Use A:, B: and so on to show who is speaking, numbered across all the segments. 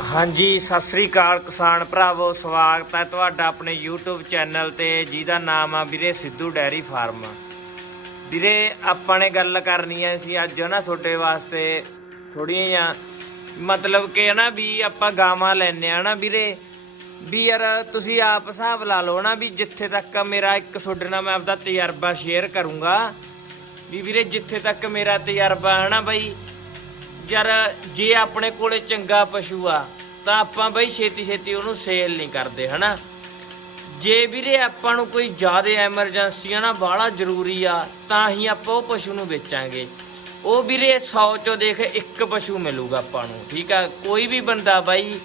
A: ਹਾਂਜੀ, ਸਤਿ ਸ੍ਰੀ ਅਕਾਲ ਕਿਸਾਨ ਭਰਾਵੋ, ਸਵਾਗਤ ਹੈ ਤੁਹਾਡਾ ਆਪਣੇ YouTube ਚੈਨਲ ਤੇ, ਜਿਹਦਾ ਨਾਮ ਆ ਵੀਰੇ ਸਿੱਧੂ ਡੈਰੀ ਫਾਰਮ। ਵੀਰੇ, ਆਪਾਂ ਨੇ ਗੱਲ ਕਰਨੀ ਹੈ ਸੀ ਅੱਜ ਨਾ ਤੁਹਾਡੇ ਵਾਸਤੇ ਥੋੜੀਆਂ ਜਿਹਾ ਮਤਲਬ ਕਿ ਨਾ ਵੀ ਆਪਾਂ ਗਾਵਾਂ ਲੈਣੇ ਆ ਨਾ ਵੀਰੇ। ਵੀ ਯਾਰ, ਤੁਸੀਂ ਆਪ ਹਿਸਾਬ ਲਾ ਲਓ ਨਾ ਵੀ ਜਿੱਥੇ ਤੱਕ ਮੇਰਾ ਇੱਕ ਤੁਹਾਡੇ ਨਾਲ ਮੈਂ ਆਪਦਾ ਤਜਰਬਾ ਸ਼ੇਅਰ ਕਰੂੰਗਾ, ਵੀ ਵੀਰੇ ਜਿੱਥੇ ਤੱਕ ਮੇਰਾ ਤਜਰਬਾ ਹੈ ਨਾ ਬਾਈ ਯਾਰ, ਜੇ ਆਪਣੇ ਕੋਲੇ ਚੰਗਾ ਪਸ਼ੂ ਆ, ਤਾਂ ਆਪਾਂ ਬਈ ਛੇਤੀ ਛੇਤੀ ਉਹਨੂੰ ਸੇਲ ਨਹੀਂ ਕਰਦੇ, ਹਨਾ? ਜੇ ਵੀਰੇ ਆਪਾਂ ਨੂੰ ਕੋਈ ਜ਼ਿਆਦਾ ਐਮਰਜੈਂਸੀ ਆ ਨਾ, ਬਾਹਲਾ ਜ਼ਰੂਰੀ ਆ, ਤਾਂ ਹੀ ਆਪਾਂ ਉਹ ਪਸ਼ੂ ਨੂੰ ਵੇਚਾਂਗੇ। ਉਹ ਵੀਰੇ 100 ਚੋਂ ਦੇਖ ਇੱਕ ਪਸ਼ੂ ਮਿਲੂਗਾ ਆਪਾਂ ਨੂੰ, ਠੀਕ ਆ? ਕੋਈ ਵੀ ਬੰਦਾ ਬਾਈ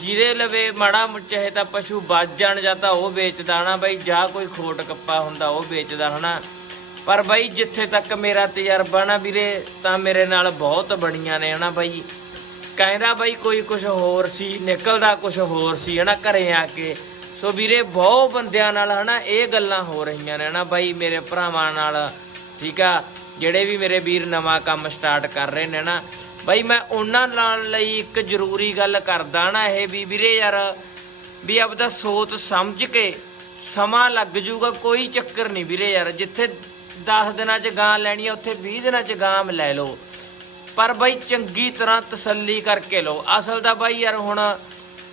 A: ਜਿਹਦੇ ਲਵੇ ਮਾੜਾ ਚਾਹੇ ਤਾਂ ਪਸ਼ੂ ਵੱਜ ਜਾਣ ਜਾਂ ਤਾਂ ਉਹ ਵੇਚਦਾ ਨਾ ਬਾਈ, ਜਾਂ ਕੋਈ ਖੋਟ ਕੱਪਾ ਹੁੰਦਾ ਉਹ ਵੇਚਦਾ, ਹਨਾ? ਪਰ ਬਾਈ ਜਿੱਥੇ ਤੱਕ ਮੇਰਾ ਤਜਰਬਾ ਨਾ ਵੀਰੇ, ਤਾਂ ਮੇਰੇ ਨਾਲ ਬਹੁਤ ਬੜੀਆਂ ਨੇ ਹਨਾ ਬਾਈ। ਕਹਿੰਦਾ ਬਾਈ ਕੋਈ ਕੁਝ ਹੋਰ ਸੀ, ਨਿਕਲਦਾ ਕੁਝ ਹੋਰ ਸੀ ਹਨਾ ਘਰੇ ਆ ਕੇ। ਸੋ ਵੀਰੇ ਬਹੁਤ ਬੰਦਿਆਂ ਨਾਲ ਹਨਾ ਇਹ ਗੱਲਾਂ ਹੋ ਰਹੀਆਂ ਨੇ ਹਨਾ ਬਾਈ ਮੇਰੇ ਭਰਾਵਾਂ ਨਾਲ, ਠੀਕ ਆ? ਜਿਹੜੇ ਵੀ ਮੇਰੇ ਵੀਰ ਨਵਾਂ ਕੰਮ ਸਟਾਰਟ ਕਰ ਰਹੇ ਨੇ ਨਾ ਬਾਈ ਮੈਂ ਉਹਨਾਂ ਨਾਲ ਲਈ ਇੱਕ ਜ਼ਰੂਰੀ ਗੱਲ ਕਰਦਾ ਨਾ ਇਹ ਵੀ ਵੀਰੇ ਯਾਰ, ਵੀ ਆਪਦਾ ਸੋਚ ਸਮਝ ਕੇ ਸਮਾਂ ਲੱਗ ਜੂਗਾ, ਕੋਈ ਚੱਕਰ ਨਹੀਂ ਵੀਰੇ ਯਾਰ। ਜਿੱਥੇ 10 ਦਿਨਾਂ 'ਚ ਗਾਂ ਲੈਣੀ ਆ, ਉੱਥੇ 20 ਦਿਨਾਂ 'ਚ ਗਾਂ ਲੈ ਲਓ। ਪਰ ਬਾਈ ਚੰਗੀ ਤਰ੍ਹਾਂ ਤਸੱਲੀ ਕਰਕੇ ਲਓ। ਅਸਲ ਦਾ ਬਾਈ ਯਾਰ ਹੁਣ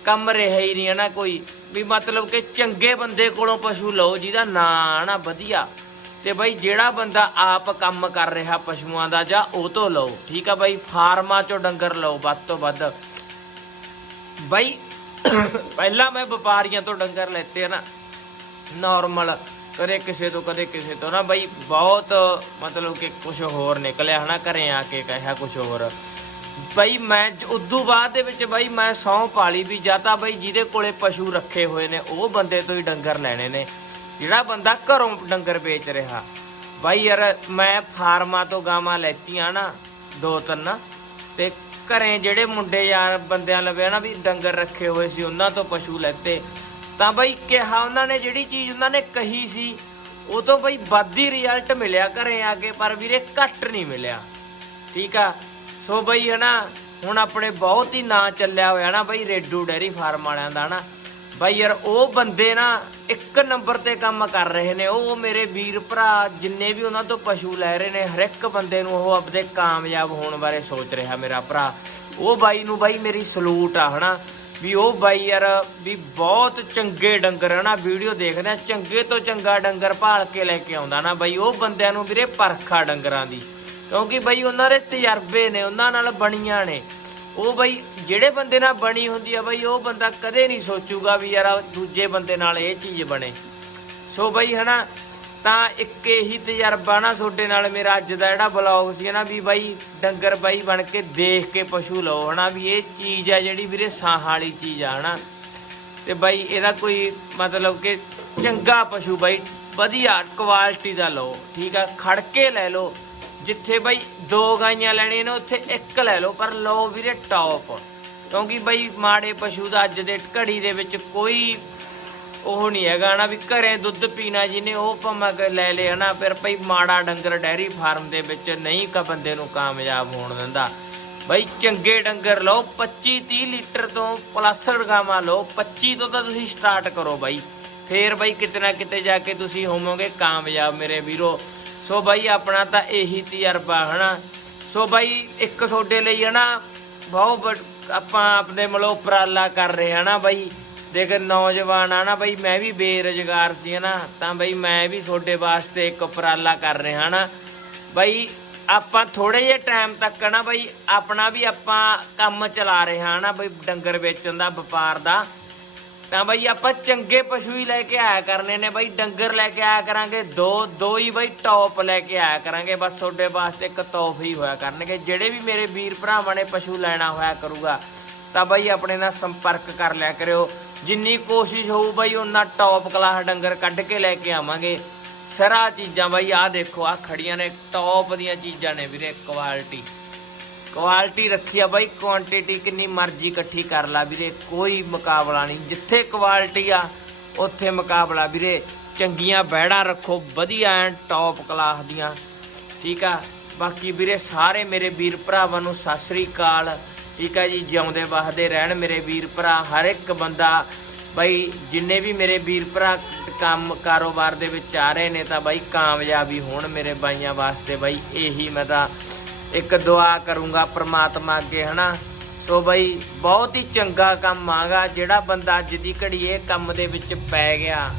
A: ਕੰਮ ਰਿਹਾ ਹੀ ਨਹੀਂ ਹੈ ਨਾ ਕੋਈ। ਵੀ ਮਤਲਬ ਕਿ ਚੰਗੇ ਬੰਦੇ ਕੋਲੋਂ ਪਸ਼ੂ ਲਓ, ਜਿਹਦਾ ਨਾਂ ਨਾ ਵਧੀਆ। ਤੇ ਬਾਈ ਜਿਹੜਾ ਬੰਦਾ ਆਪ ਕੰਮ ਕਰ ਰਿਹਾ ਪਸ਼ੂਆਂ ਦਾ ਜਾਂ ਉਹ ਤੋਂ ਲਓ। ਠੀਕ ਆ ਬਾਈ, ਫਾਰਮਾਂ ਚੋਂ ਡੰਗਰ ਲਓ ਵੱਧ ਤੋਂ ਵੱਧ। ਬਾਈ, ਪਹਿਲਾਂ ਮੈਂ ਵਪਾਰੀਆਂ ਤੋਂ ਡੰਗਰ ਲੈਤੇ ਆ ਨਾ। ਨਾਰਮਲ ਕਦੇ ਕਿਸੇ ਤੋਂ, ਕਦੇ ਕਿਸੇ ਤੋਂ ਨਾ ਬਈ ਬਹੁਤ ਮਤਲਬ ਕਿ ਕੁਝ ਹੋਰ ਨਿਕਲਿਆ ਹਨਾ ਘਰੇ ਆ ਕੇ ਕਹਿਆ ਕੁਝ ਹੋਰ। ਬਈ ਮੈਂ ਉਦੋਂ ਬਾਅਦ ਦੇ ਵਿੱਚ ਬਈ ਮੈਂ ਸੌ ਪਾਲੀ ਵੀ ਜਾਂ ਤਾਂ ਬਾਈ ਜਿਹਦੇ ਕੋਲੇ ਪਸ਼ੂ ਰੱਖੇ ਹੋਏ ਨੇ, ਉਹ ਬੰਦੇ ਤੋਂ ਹੀ ਡੰਗਰ ਲੈਣੇ ਨੇ। ਜਿਹੜਾ ਬੰਦਾ ਘਰੋਂ ਡੰਗਰ ਵੇਚ ਰਿਹਾ। ਬਾਈ ਯਾਰ ਮੈਂ ਫਾਰਮਾਂ ਤੋਂ ਗਾਵਾਂ ਲੈਤੀਆਂ ਨਾ, ਦੋ ਤਿੰਨ, ਤੇ ਘਰੇ ਜਿਹੜੇ ਮੁੰਡੇ ਯਾਰ ਬੰਦਿਆਂ ਲਵੇ ਨਾ ਵੀ ਡੰਗਰ ਰੱਖੇ ਹੋਏ ਸੀ, ਉਹਨਾਂ ਤੋਂ ਪਸ਼ੂ ਲੈਤੇ। ਤਾਂ ਬਈ ਕਿਹਾ ਉਹਨਾਂ ਨੇ ਜਿਹੜੀ ਚੀਜ਼ ਉਹਨਾਂ ਨੇ ਕਹੀ ਸੀ ਉਹ ਤੋਂ ਬਈ ਵੱਧ ਹੀ ਰਿਜ਼ਲਟ ਮਿਲਿਆ ਘਰੇ ਆ ਕੇ, ਪਰ ਵੀਰੇ ਘੱਟ ਨਹੀਂ ਮਿਲਿਆ। ਠੀਕ ਆ? ਸੋ ਬਈ ਹਨਾ, ਹੁਣ ਆਪਣੇ ਬਹੁਤ ਹੀ ਨਾਂ ਚੱਲਿਆ ਹੋਇਆ ਨਾ ਬਈ ਰੇਡੂ ਡੈਰੀ ਫਾਰਮ ਵਾਲਿਆਂ ਦਾ ਨਾ ਬਈ ਯਾਰ ਉਹ ਬੰਦੇ ਨਾ ਇੱਕ ਨੰਬਰ ਤੇ ਕੰਮ ਕਰ ਰਹੇ ਨੇ, ਉਹ ਮੇਰੇ ਵੀਰ ਭਰਾ ਜਿੰਨੇ ਵੀ ਉਹਨਾਂ ਤੋਂ ਪਸ਼ੂ ਲੈ ਰਹੇ ਨੇ, ਹਰ ਇੱਕ ਬੰਦੇ ਨੂੰ ਉਹ ਆਪਦੇ ਕਾਮਯਾਬ ਹੋਣ ਬਾਰੇ ਸੋਚ ਰਿਹਾ ਮੇਰਾ ਭਰਾ। ਉਹ ਬਾਈ ਨੂੰ ਬਾਈ ਮੇਰੀ ਸਲੂਟ ਆ ਹਨਾ। ਵੀ ਉਹ ਬਾਈ ਯਾਰ, ਵੀ ਬਹੁਤ ਚੰਗੇ ਡੰਗਰ ਹਨਾ ਵੀਡੀਓ ਦੇਖਦੇ ਆ, ਚੰਗੇ ਤੋਂ ਚੰਗਾ ਡੰਗਰ ਭਾਲ ਕੇ ਲੈ ਕੇ ਆਉਂਦਾ ਨਾ ਬਾਈ, ਉਹ ਬੰਦਿਆਂ ਨੂੰ ਵੀਰੇ ਪਰਖਾ ਡੰਗਰਾਂ ਦੀ, ਕਿਉਂਕਿ ਬਾਈ ਉਹਨਾਂ ਦੇ ਤਜਰਬੇ ਨੇ, ਉਹਨਾਂ ਨਾਲ ਬਣੀਆਂ ਨੇ। ਉਹ ਬਈ ਜਿਹੜੇ ਬੰਦੇ ਨਾਲ ਬਣੀ ਹੁੰਦੀ ਆ ਬਈ, ਉਹ ਬੰਦਾ ਕਦੇ ਨਹੀਂ ਸੋਚੂਗਾ ਵੀ ਯਾਰ ਦੂਜੇ ਬੰਦੇ ਨਾਲ ਇਹ ਚੀਜ਼ ਬਣੇ। ਸੋ ਬਈ ਹਨਾ ਤਾਂ ਇੱਕ ਇਹੀ ਤਜਰਬਾ ਨਾ ਤੁਹਾਡੇ ਨਾਲ ਮੇਰਾ ਅੱਜ ਦਾ ਜਿਹੜਾ ਬਲੌਗ ਸੀ ਨਾ ਵੀ ਬਾਈ ਡੰਗਰ ਬਾਈ ਬਣ ਕੇ ਦੇਖ ਕੇ ਪਸ਼ੂ ਲਓ, ਹਨਾ ਵੀ ਇਹ ਚੀਜ਼ ਆ ਜਿਹੜੀ ਵੀਰੇ ਸਾਹ ਵਾਲੀ ਚੀਜ਼ ਆ, ਹਨਾ। ਤੇ ਬਾਈ ਇਹਦਾ ਕੋਈ ਮਤਲਬ ਕਿ ਚੰਗਾ ਪਸ਼ੂ ਬਾਈ, ਵਧੀਆ ਕੁਆਲਿਟੀ ਦਾ ਲਓ, ਠੀਕ ਆ, ਖੜ ਕੇ ਲੈ ਲਓ। ਜਿੱਥੇ ਬਾਈ ਦੋ ਗਾਈਆਂ ਲੈਣੀਆਂ ਨੇ, ਉੱਥੇ ਇੱਕ ਲੈ ਲਓ, ਪਰ ਲਓ ਵੀਰੇ ਟੌਪ ਕਿਉਂਕਿ ਬਾਈ ਮਾੜੇ ਪਸ਼ੂ ਦਾ ਅੱਜ ਦੇ ਘੜੀ ਦੇ ਵਿੱਚ ਕੋਈ ਉਹ ਨਹੀਂ ਹੈਗਾ ਨਾ ਵੀ ਘਰੇ ਦੁੱਧ ਪੀਣਾ ਜਿਹਨੇ, ਉਹ ਭਾਵੇਂ ਕਿ ਲੈ ਲਿਆ ਨਾ ਫਿਰ ਭਈ ਮਾੜਾ ਡੰਗਰ ਡੈਰੀ ਫਾਰਮ ਦੇ ਵਿੱਚ ਨਹੀਂ ਕਾ ਬੰਦੇ ਨੂੰ ਕਾਮਯਾਬ ਹੋਣ ਦਿੰਦਾ। ਬਈ ਚੰਗੇ ਡੰਗਰ ਲਓ 25 30 ਲੀਟਰ ਤੋਂ ਪਲੱਸ ਗਾਵਾਂ ਲਓ 25 ਤੋਂ ਤਾਂ ਤੁਸੀਂ ਸਟਾਰਟ ਕਰੋ ਬਾਈ। ਫੇਰ ਬਾਈ ਕਿਤੇ ਨਾ ਕਿਤੇ ਜਾ ਕੇ ਤੁਸੀਂ ਹੋਵੋਗੇ ਕਾਮਯਾਬ ਮੇਰੇ ਵੀਰੋ। ਸੋ ਬਾਈ ਆਪਣਾ ਤਾਂ ਇਹੀ ਤਜਰਬਾ ਹਨਾ। ਸੋ ਬਾਈ ਇੱਕ ਤੁਹਾਡੇ ਲਈ ਹਨਾ, ਬਹੁਤ ਆਪਾਂ ਆਪਣੇ ਮਤਲਬ ਉਪਰਾਲਾ ਕਰ ਰਹੇ ਹਨਾ ਬਾਈ। ਦੇਖ ਨੌਜਵਾਨ ਆ ਨਾ ਬਈ ਮੈਂ ਵੀ ਬੇਰੁਜ਼ਗਾਰ ਸੀ ਨਾ ਤਾਂ ਬਈ ਮੈਂ ਵੀ ਤੁਹਾਡੇ ਵਾਸਤੇ ਇੱਕ ਉਪਰਾਲਾ ਕਰ ਰਿਹਾ ਨਾ ਬਈ ਆਪਾਂ ਥੋੜੇ ਜਿਹੇ ਟਾਈਮ ਤੱਕ ਨਾ ਬਈ ਆਪਣਾ ਵੀ ਆਪਾਂ ਕੰਮ ਚਲਾ ਰਹੇ ਹਾਂ ਨਾ ਬਈ ਡੰਗਰ ਵੇਚਣ ਦਾ, ਵਪਾਰ ਦਾ। ਤਾਂ ਬਈ ਆਪਾਂ ਚੰਗੇ ਪਸ਼ੂ ਹੀ ਲੈ ਕੇ ਆਇਆ ਕਰਨੇ ਨੇ, ਬਈ ਡੰਗਰ ਲੈ ਕੇ ਆਇਆ ਕਰਾਂਗੇ, ਦੋ ਦੋ ਹੀ ਬਈ ਟੌਪ ਲੈ ਕੇ ਆਇਆ ਕਰਾਂਗੇ, ਬਸ ਤੁਹਾਡੇ ਵਾਸਤੇ ਇੱਕ ਤੋਹਫ ਹੀ ਹੋਇਆ ਕਰਨਗੇ, ਜਿਹੜੇ ਵੀ ਮੇਰੇ ਵੀਰ ਭਰਾਵਾਂ ਨੇ ਪਸ਼ੂ ਲੈਣਾ ਹੋਇਆ ਕਰੂਗਾ, ਤਾਂ ਬਈ ਆਪਣੇ ਨਾਲ ਸੰਪਰਕ ਕਰ ਲਿਆ ਕਰਿਓ। ਜਿੰਨੀ ਕੋਸ਼ਿਸ਼ ਹੋਊ ਬਈ ਉਹਨਾਂ ਟੌਪ ਕਲਾਸ ਡੰਗਰ ਕੱਢ ਕੇ ਲੈ ਕੇ ਆਵਾਂਗੇ। ਸਰਾ ਚੀਜ਼ਾਂ ਬਈ, ਆਹ ਦੇਖੋ ਆ ਖੜੀਆਂ ਨੇ ਟੌਪ ਦੀਆਂ ਚੀਜ਼ਾਂ ਨੇ ਵੀਰੇ ਕੁਆਲਿਟੀ ਕੁਆਲਿਟੀ ਰੱਖੀ ਆ ਬਾਈ ਕੁਆਂਟੀਟੀ ਕਿੰਨੀ ਮਰਜ਼ੀ ਇਕੱਠੀ ਕਰ ਲਾ ਵੀਰੇ, ਕੋਈ ਮੁਕਾਬਲਾ ਨਹੀਂ। ਜਿੱਥੇ ਕੁਆਲਿਟੀ ਆ, ਉੱਥੇ ਮੁਕਾਬਲਾ ਵੀਰੇ। ਚੰਗੀਆਂ ਬੈੜਾਂ ਰੱਖੋ, ਵਧੀਆ ਐਨ ਟੌਪ ਕਲਾਸ ਦੀਆਂ। ਠੀਕ ਆ? ਬਾਕੀ ਵੀਰੇ, ਸਾਰੇ ਮੇਰੇ ਵੀਰ ਭਰਾਵਾਂ ਨੂੰ ਸਤਿ ਸ੍ਰੀ ਅਕਾਲ। ਠੀਕ ਹੈ ਜੀ, ਜਿਉਂਦੇ ਵਸਦੇ ਰਹਿਣ ਮੇਰੇ ਵੀਰ ਭਰਾ, ਹਰ ਇੱਕ ਬੰਦਾ ਬਈ ਜਿੰਨੇ ਵੀ ਮੇਰੇ ਵੀਰ ਭਰਾ ਕੰਮ ਕਾਰੋਬਾਰ ਦੇ ਵਿੱਚ ਆ ਰਹੇ ਨੇ ਤਾਂ ਬਾਈ ਕਾਮਯਾਬੀ ਹੋਣ ਮੇਰੇ ਬਾਈਆਂ ਵਾਸਤੇ ਬਾਈ, ਇਹੀ ਮੈਂ ਤਾਂ ਇੱਕ ਦੁਆ ਕਰੂੰਗਾ ਪ੍ਰਮਾਤਮਾ ਅੱਗੇ, ਹਨਾ? ਸੋ ਬਾਈ, ਬਹੁਤ ਹੀ ਚੰਗਾ ਕੰਮ ਆਗਾ, ਜਿਹੜਾ ਬੰਦਾ ਅੱਜ ਦੀ ਘੜੀ ਇਹ ਕੰਮ ਦੇ ਵਿੱਚ ਪੈ ਗਿਆ,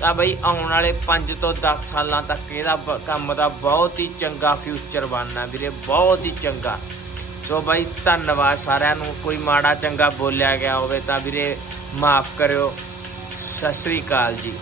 A: ਤਾਂ ਬਈ ਆਉਣ ਵਾਲੇ 5 ਤੋਂ 10 ਸਾਲਾਂ ਤੱਕ ਇਹਦਾ ਬ- ਕੰਮ ਦਾ ਬਹੁਤ ਹੀ ਚੰਗਾ ਫਿਊਚਰ ਬਣਨਾ ਵੀਰੇ, ਬਹੁਤ ਹੀ ਚੰਗਾ। ਸੋ ਬਾਈ, ਧੰਨਵਾਦ ਸਾਰਿਆਂ ਨੂੰ। ਕੋਈ ਮਾੜਾ ਚੰਗਾ ਬੋਲਿਆ ਗਿਆ ਹੋਵੇ ਤਾਂ ਵੀਰੇ, ਮਾਫ ਕਰਿਓ। ਸਤਿ ਸ੍ਰੀ ਅਕਾਲ ਜੀ।